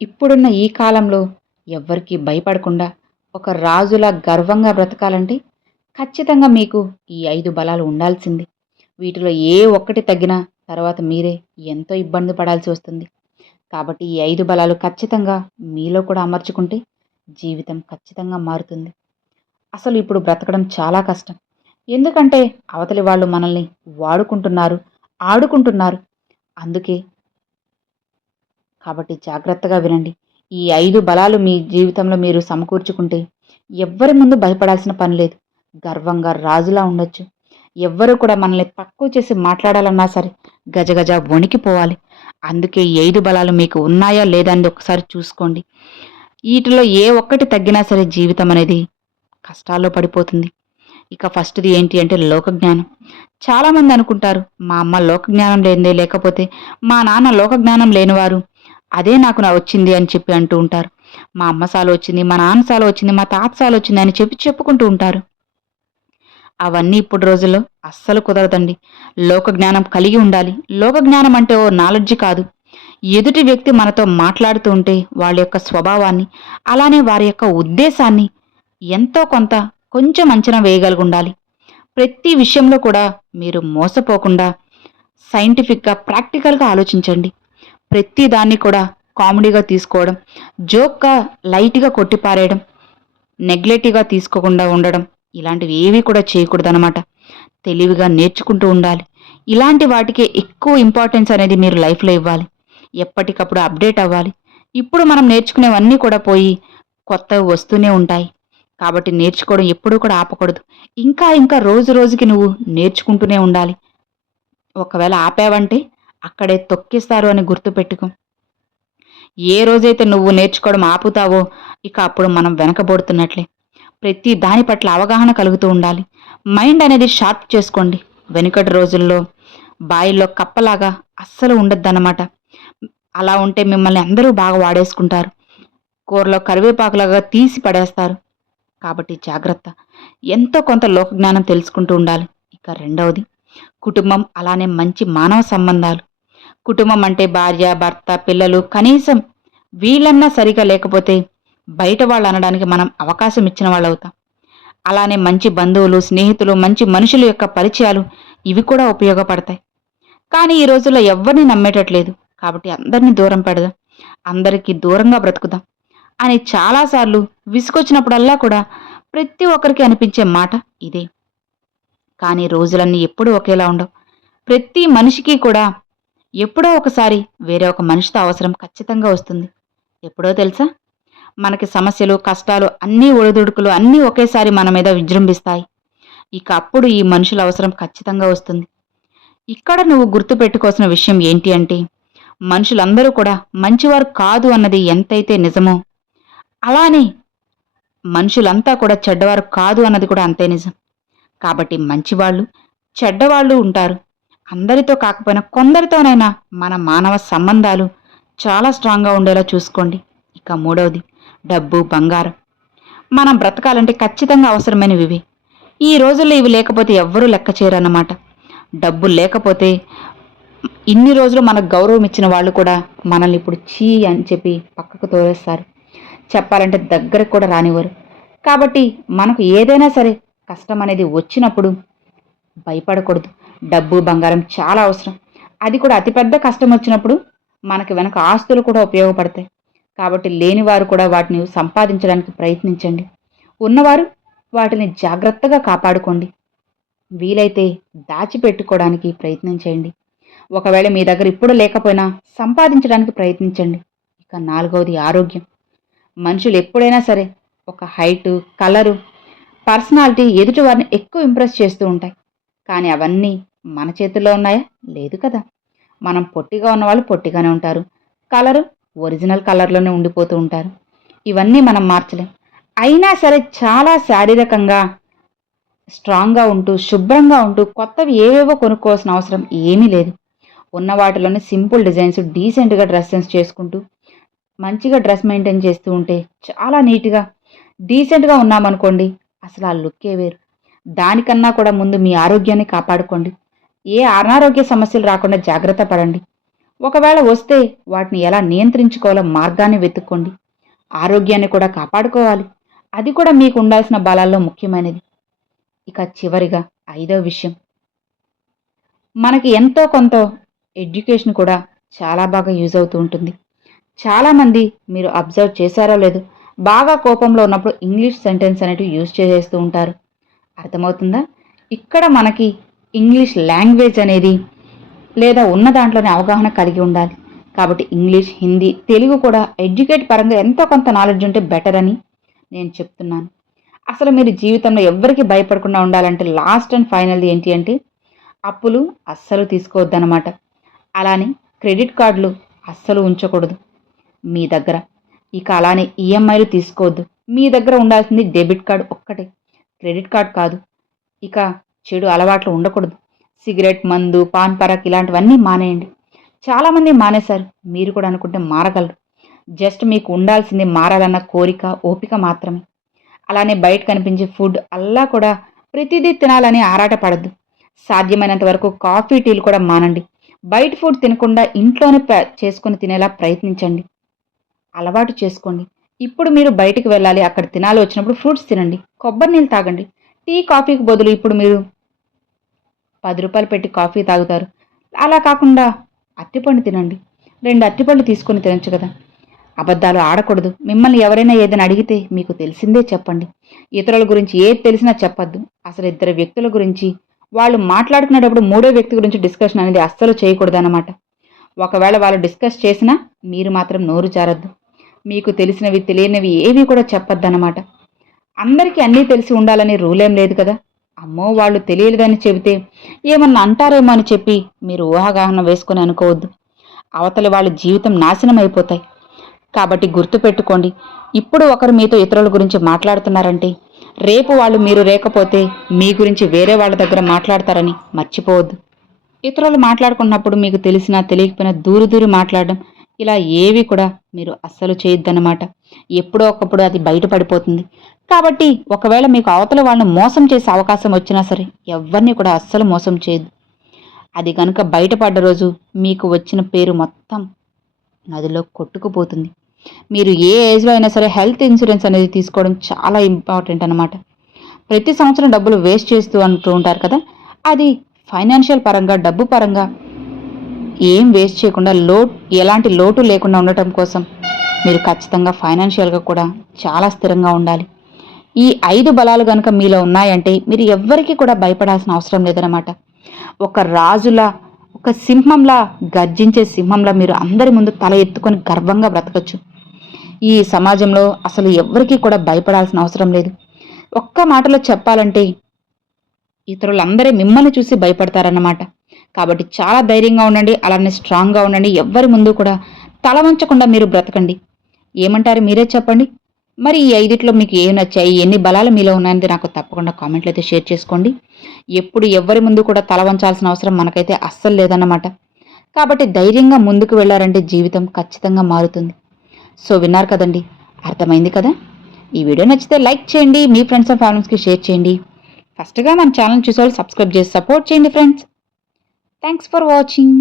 ఇప్పుడున్న ఈ కాలంలో ఎవ్వరికీ భయపడకుండా ఒక రాజులా గర్వంగా బ్రతకాలంటే ఖచ్చితంగా మీకు ఈ 5 బలాలు ఉండాల్సింది. వీటిలో ఏ ఒక్కటి తగ్గినా తర్వాత మీరే ఎంతో ఇబ్బంది పడాల్సి వస్తుంది. కాబట్టి ఈ 5 బలాలు ఖచ్చితంగా మీలో కూడా అమర్చుకుంటే జీవితం ఖచ్చితంగా మారుతుంది. అసలు ఇప్పుడు బ్రతకడం చాలా కష్టం. ఎందుకంటే అవతలి వాళ్ళు మనల్ని వాడుకుంటున్నారు, ఆడుకుంటున్నారు. అందుకే కాబట్టి జాగ్రత్తగా వినండి. ఈ 5 బలాలు మీ జీవితంలో మీరు సమకూర్చుకుంటే ఎవ్వరి ముందు భయపడాల్సిన పని లేదు. గర్వంగా రాజులా ఉండొచ్చు. ఎవ్వరు కూడా మనల్ని తక్కువ చేసి మాట్లాడాలన్నా సరే గజగజ వణికిపోవాలి. అందుకే ఈ 5 బలాలు మీకు ఉన్నాయా లేదా అనేది ఒకసారి చూసుకోండి. వీటిలో ఏ ఒక్కటి తగ్గినా సరే జీవితం అనేది కష్టాల్లో పడిపోతుంది. ఇక ఫస్ట్‌ది ఏంటి అంటే లోకజ్ఞానం. చాలామంది అనుకుంటారు, మా అమ్మ లోకజ్ఞానం లేనిదే, లేకపోతే మా నాన్న లోకజ్ఞానం లేనివారు. అదే నాకు వచ్చింది అని చెప్పి అంటూ ఉంటారు. మా అమ్మ సాలో వచ్చింది, మా నాన్న సాలో వచ్చింది, మా తాత సాలో వచ్చింది అని చెప్పి చెప్పుకుంటూ ఉంటారు. అవన్నీ ఇప్పుడు రోజుల్లో అస్సలు కుదరదండి. లోకజ్ఞానం కలిగి ఉండాలి. లోకజ్ఞానం అంటే ఓ నాలెడ్జ్ కాదు. ఎదుటి వ్యక్తి మనతో మాట్లాడుతూ ఉంటే వాళ్ళ యొక్క స్వభావాన్ని, అలానే వారి యొక్క ఉద్దేశాన్ని ఎంతో కొంత కొంచెం అంచనా వేయగలిగుండాలి. ప్రతి విషయంలో కూడా మీరు మోసపోకుండా సైంటిఫిక్‌గా, ప్రాక్టికల్‌గా ఆలోచించండి. ప్రతి దాన్ని కూడా కామెడీగా తీసుకోవడం, జోక్‌గా లైట్‌గా కొట్టిపారేయడం, నెగ్లెక్టివ్‌గా తీసుకోకుండా ఉండడం, ఇలాంటివి ఏవి కూడా చేయకూడదనమాట. తెలివిగా నేర్చుకుంటూ ఉండాలి. ఇలాంటి వాటికే ఎక్కువ ఇంపార్టెన్స్ అనేది మీరు లైఫ్‌లో ఇవ్వాలి. ఎప్పటికప్పుడు అప్డేట్ అవ్వాలి. ఇప్పుడు మనం నేర్చుకునేవన్నీ కూడా పోయి కొత్తవి వస్తూనే ఉంటాయి. కాబట్టి నేర్చుకోవడం ఎప్పుడూ కూడా ఆపకూడదు. ఇంకా ఇంకా రోజు రోజుకి నువ్వు నేర్చుకుంటూనే ఉండాలి. ఒకవేళ ఆపావంటే అక్కడే తొక్కిస్తారు అని గుర్తుపెట్టుకో. ఏ రోజైతే నువ్వు నేర్చుకోవడం ఆపుతావో ఇక అప్పుడు మనం వెనకబడుతున్నట్లే. ప్రతి దాని పట్ల అవగాహన కలుగుతూ ఉండాలి. మైండ్ అనేది షార్ప్ చేసుకోండి. వెనుకటి రోజుల్లో బాయిల్లో కప్పలాగా అస్సలు ఉండొద్దన్నమాట. అలా ఉంటే మిమ్మల్ని అందరూ బాగా వాడేసుకుంటారు. కూరలో కరివేపాకులాగా తీసి పడేస్తారు. కాబట్టి జాగ్రత్త. ఎంతో కొంత లోకజ్ఞానం తెలుసుకుంటూ ఉండాలి. ఇక రెండవది కుటుంబం, అలానే మంచి మానవ సంబంధాలు. కుటుంబం అంటే భార్య, భర్త, పిల్లలు, కనీసం వీళ్ళన్నా సరిగా లేకపోతే బయట వాళ్ళు అనడానికి మనం అవకాశం ఇచ్చిన వాళ్ళవుతాం. అలానే మంచి బంధువులు, స్నేహితులు, మంచి మనుషుల యొక్క పరిచయాలు ఇవి కూడా ఉపయోగపడతాయి. కానీ ఈ రోజుల్లో ఎవ్వరిని నమ్మేటట్లేదు. కాబట్టి అందరినీ దూరం పెడదాం. అందరికీ దూరంగా బ్రతుకుదాం అని చాలాసార్లు విసుగొచ్చినప్పుడల్లా కూడా ప్రతి ఒక్కరికి అనిపించే మాట ఇదే. కానీ రోజులన్నీ ఎప్పుడూ ఒకేలా ఉండవు. ప్రతి మనిషికి కూడా ఎప్పుడో ఒకసారి వేరే ఒక మనిషితో అవసరం ఖచ్చితంగా వస్తుంది. ఎప్పుడో తెలుసా? మనకి సమస్యలు, కష్టాలు, అన్నీ ఒడిదుడుకులు అన్నీ ఒకేసారి మన మీద విజృంభిస్తాయి. ఇక అప్పుడు ఈ మనుషుల అవసరం ఖచ్చితంగా వస్తుంది. ఇక్కడ నువ్వు గుర్తుపెట్టుకోవాల్సిన విషయం ఏంటి అంటే, మనుషులందరూ కూడా మంచివారు కాదు అన్నది ఎంతైతే నిజమో, అలానే మనుషులంతా కూడా చెడ్డవారు కాదు అన్నది కూడా అంతే నిజం. కాబట్టి మంచివాళ్ళు, చెడ్డవాళ్ళు ఉంటారు. అందరితో కాకపోయినా కొందరితోనైనా మన మానవ సంబంధాలు చాలా స్ట్రాంగ్‌గా ఉండేలా చూసుకోండి. ఇక మూడవది డబ్బు, బంగారం. మనం బ్రతకాలంటే ఖచ్చితంగా అవసరమైనవి ఇవి. ఈ రోజుల్లో ఇవి లేకపోతే ఎవ్వరూ లెక్క చేయరన్నమాట. డబ్బు లేకపోతే ఇన్ని రోజులు మనకు గౌరవం ఇచ్చిన వాళ్ళు కూడా మనల్ని ఇప్పుడు ఛీ అని చెప్పి పక్కకు తోసేస్తారు. చెప్పాలంటే దగ్గరకు కూడా రానివ్వరు. కాబట్టి మనకు ఏదైనా సరే కష్టం అనేది వచ్చినప్పుడు భయపడకూడదు. డబ్బు, బంగారం చాలా అవసరం. అది కూడా అతిపెద్ద కష్టం వచ్చినప్పుడు మనకి వెనక ఆస్తులు కూడా ఉపయోగపడతాయి. కాబట్టి లేనివారు కూడా వాటిని సంపాదించడానికి ప్రయత్నించండి. ఉన్నవారు వాటిని జాగ్రత్తగా కాపాడుకోండి. వీలైతే దాచిపెట్టుకోవడానికి ప్రయత్నం చేయండి. ఒకవేళ మీ దగ్గర ఇప్పుడు లేకపోయినా సంపాదించడానికి ప్రయత్నించండి. ఇక నాలుగవది ఆరోగ్యం. మనుషులు ఎప్పుడైనా సరే ఒక హైటు, కలరు, పర్సనాలిటీ ఎదుటి వారిని ఎక్కువ ఇంప్రెస్ చేస్తూ ఉంటాయి. కానీ అవన్నీ మన చేతుల్లో ఉన్నాయా? లేదు కదా! మనం పొట్టిగా ఉన్నవాళ్ళు పొట్టిగానే ఉంటారు. కలరు ఒరిజినల్ కలర్‌లోనే ఉండిపోతూ ఉంటారు. ఇవన్నీ మనం మార్చలేం. అయినా సరే చాలా శారీరకంగా స్ట్రాంగ్‌గా ఉంటూ, శుభ్రంగా ఉంటూ కొత్తవి ఏవేవో కొనుక్కోవాల్సిన అవసరం ఏమీ లేదు. ఉన్న వాటిలోనే సింపుల్ డిజైన్స్, డీసెంట్‌గా డ్రెస్ సెన్స్ చేసుకుంటూ, మంచిగా డ్రెస్ మెయింటైన్ చేస్తూ ఉంటే చాలా నీట్‌గా, డీసెంట్‌గా ఉన్నామనుకోండి, అసలు ఆ లుక్కే వేరు. దానికన్నా కూడా ముందు మీ ఆరోగ్యాన్ని కాపాడుకోండి. ఏ అనారోగ్య సమస్యలు రాకుండా జాగ్రత్త పడండి. ఒకవేళ వస్తే వాటిని ఎలా నియంత్రించుకోవాలో మార్గాన్ని వెతుక్కోండి. ఆరోగ్యాన్ని కూడా కాపాడుకోవాలి. అది కూడా మీకు ఉండాల్సిన బలాల్లో ముఖ్యమైనది. ఇక చివరిగా 5వ విషయం, మనకి ఎంతో కొంత ఎడ్యుకేషన్ కూడా చాలా బాగా యూజ్ అవుతూ ఉంటుంది. చాలామంది మీరు అబ్జర్వ్ చేశారో లేదో, బాగా కోపంలో ఉన్నప్పుడు ఇంగ్లీష్ సెంటెన్స్ అనేటివి యూజ్ చేసేస్తూ ఉంటారు. అర్థమవుతుందా? ఇక్కడ మనకి ఇంగ్లీష్ లాంగ్వేజ్ అనేది లేదా ఉన్న దాంట్లోనే అవగాహన కలిగి ఉండాలి. కాబట్టి ఇంగ్లీష్, హిందీ, తెలుగు కూడా ఎడ్యుకేట్ పరంగా ఎంతో కొంత నాలెడ్జ్ ఉంటే బెటర్ అని నేను చెప్తున్నాను. అసలు మీరు జీవితంలో ఎవ్వరికి భయపడకుండా ఉండాలంటే లాస్ట్ అండ్ ఫైనల్ ఏంటి అంటే అప్పులు అస్సలు తీసుకోవద్దనమాట. అలానే క్రెడిట్ కార్డులు అస్సలు ఉంచకూడదు మీ దగ్గర. ఇక అలానే ఈఎంఐలు తీసుకోవద్దు. మీ దగ్గర ఉండాల్సింది డెబిట్ కార్డు ఒక్కటే, క్రెడిట్ కార్డ్ కాదు. ఇక చెడు అలవాట్లు ఉండకూడదు. సిగరెట్, మందు, పాన్ పరాక్ ఇలాంటివన్నీ మానేయండి. చాలామంది మానేశారు, మీరు కూడా అనుకుంటే మారగలరు. జస్ట్ మీకు ఉండాల్సింది మారాలన్న కోరిక, ఓపిక మాత్రమే. అలానే బయట కనిపించే ఫుడ్ అల్లా కూడా ప్రతిదీ తినాలని ఆరాటపడద్దు. సాధ్యమైనంత వరకు కాఫీ, టీలు కూడా మానండి. బయట ఫుడ్ తినకుండా ఇంట్లోనే చేసుకొని తినేలా ప్రయత్నించండి. అలవాటు చేసుకోండి. ఇప్పుడు మీరు బయటికి వెళ్ళాలి, అక్కడ తినాలి వచ్చినప్పుడు ఫ్రూట్స్ తినండి, కొబ్బరి నీళ్ళు తాగండి. టీ, కాఫీకి బదులు ఇప్పుడు మీరు రూ. 10 పెట్టి కాఫీ తాగుతారు. అలా కాకుండా అరటిపండు తినండి. 2 అరటిపళ్ళు తీసుకొని తినొచ్చు కదా. అబద్ధాలు ఆడకూడదు. మిమ్మల్ని ఎవరైనా ఏదైనా అడిగితే మీకు తెలిసిందే చెప్పండి. ఇతరుల గురించి ఏది తెలిసినా చెప్పొద్దు. అసలు ఇద్దరు వ్యక్తుల గురించి వాళ్ళు మాట్లాడుకునేటప్పుడు మూడో వ్యక్తి గురించి డిస్కషన్ అనేది అస్సలు చేయకూడదన్నమాట. ఒకవేళ వాళ్ళు డిస్కస్ చేసినా మీరు మాత్రం నోరు జారద్దు. మీకు తెలిసినవి తెలియనివి ఏవి కూడా చెప్పొద్దన్నమాట. అందరికీ అన్నీ తెలిసి ఉండాలని రూలేం లేదు కదా. అమ్మో వాళ్ళు తెలియలేదని చెబితే ఏమన్నా అంటారేమో అని చెప్పి మీరు ఊహాగాహన వేసుకొని అనుకోవద్దు. అవతలి వాళ్ళ జీవితం నాశనం అయిపోతాయి. కాబట్టి గుర్తుపెట్టుకోండి, ఇప్పుడు ఒకరు మీతో ఇతరుల గురించి మాట్లాడుతున్నారంటే రేపు వాళ్ళు మీరు లేకపోతే మీ గురించి వేరే వాళ్ళ దగ్గర మాట్లాడతారని మర్చిపోవద్దు. ఇతరులు మాట్లాడుకున్నప్పుడు మీకు తెలిసినా తెలియకపోయినా దూరి దూరి మాట్లాడడం ఇలా ఏవి కూడా మీరు అస్సలు చేయొద్దన్నమాట. ఎప్పుడో ఒకప్పుడు అది బయటపడిపోతుంది. కాబట్టి ఒకవేళ మీకు అవతల వాళ్ళని మోసం చేసే అవకాశం వచ్చినా సరే ఎవరిని కూడా అస్సలు మోసం చేయొద్దు. అది కనుక బయటపడ్డ రోజు మీకు వచ్చిన పేరు మొత్తం నదిలో కొట్టుకుపోతుంది. మీరు ఏ ఏజ్లో అయినా సరే హెల్త్ ఇన్సూరెన్స్ అనేది తీసుకోవడం చాలా ఇంపార్టెంట్ అనమాట. ప్రతి సంవత్సరం డబ్బులు వేస్ట్ చేస్తూ అంటూ ఉంటారు కదా, అది ఫైనాన్షియల్ పరంగా, డబ్బు పరంగా ఏం వేస్ట్ చేయకుండా ఎలాంటి లోటు లేకుండా ఉండటం కోసం మీరు ఖచ్చితంగా ఫైనాన్షియల్గా కూడా చాలా స్థిరంగా ఉండాలి. ఈ 5 బలాలు కనుక మీలో ఉన్నాయంటే మీరు ఎవ్వరికీ కూడా భయపడాల్సిన అవసరం లేదనమాట. ఒక రాజులా, ఒక సింహంలా, గర్జించే సింహంలా మీరు అందరి ముందు తల ఎత్తుకొని గర్వంగా బ్రతకచ్చు. ఈ సమాజంలో అసలు ఎవ్వరికీ కూడా భయపడాల్సిన అవసరం లేదు. ఒక్క మాటలో చెప్పాలంటే ఇతరులందరూ మిమ్మల్ని చూసి భయపడతారన్నమాట. కాబట్టి చాలా ధైర్యంగా ఉండండి, అలానే స్ట్రాంగ్గా ఉండండి. ఎవ్వరి ముందు కూడా తల వంచకుండా మీరు బ్రతకండి. ఏమంటారు మీరే చెప్పండి. మరి ఈ 5 మీకు ఏమి నచ్చాయి, ఎన్ని బలాలు మీలో ఉన్నాయని నాకు తప్పకుండా కామెంట్లు అయితే షేర్ చేసుకోండి. ఎప్పుడు ఎవ్వరి ముందు కూడా తల వంచాల్సిన అవసరం మనకైతే అస్సలు లేదన్నమాట. కాబట్టి ధైర్యంగా ముందుకు వెళ్ళారంటే జీవితం ఖచ్చితంగా మారుతుంది. సో విన్నారు కదండి, అర్థమైంది కదా. ఈ వీడియో నచ్చితే లైక్ చేయండి, మీ ఫ్రెండ్స్ అండ్ ఫ్యామిలీస్కి షేర్ చేయండి. ఫస్ట్గా మన ఛానల్ చూసేవాళ్ళు సబ్స్క్రైబ్ చేసి సపోర్ట్ చేయండి ఫ్రెండ్స్. Thanks for watching.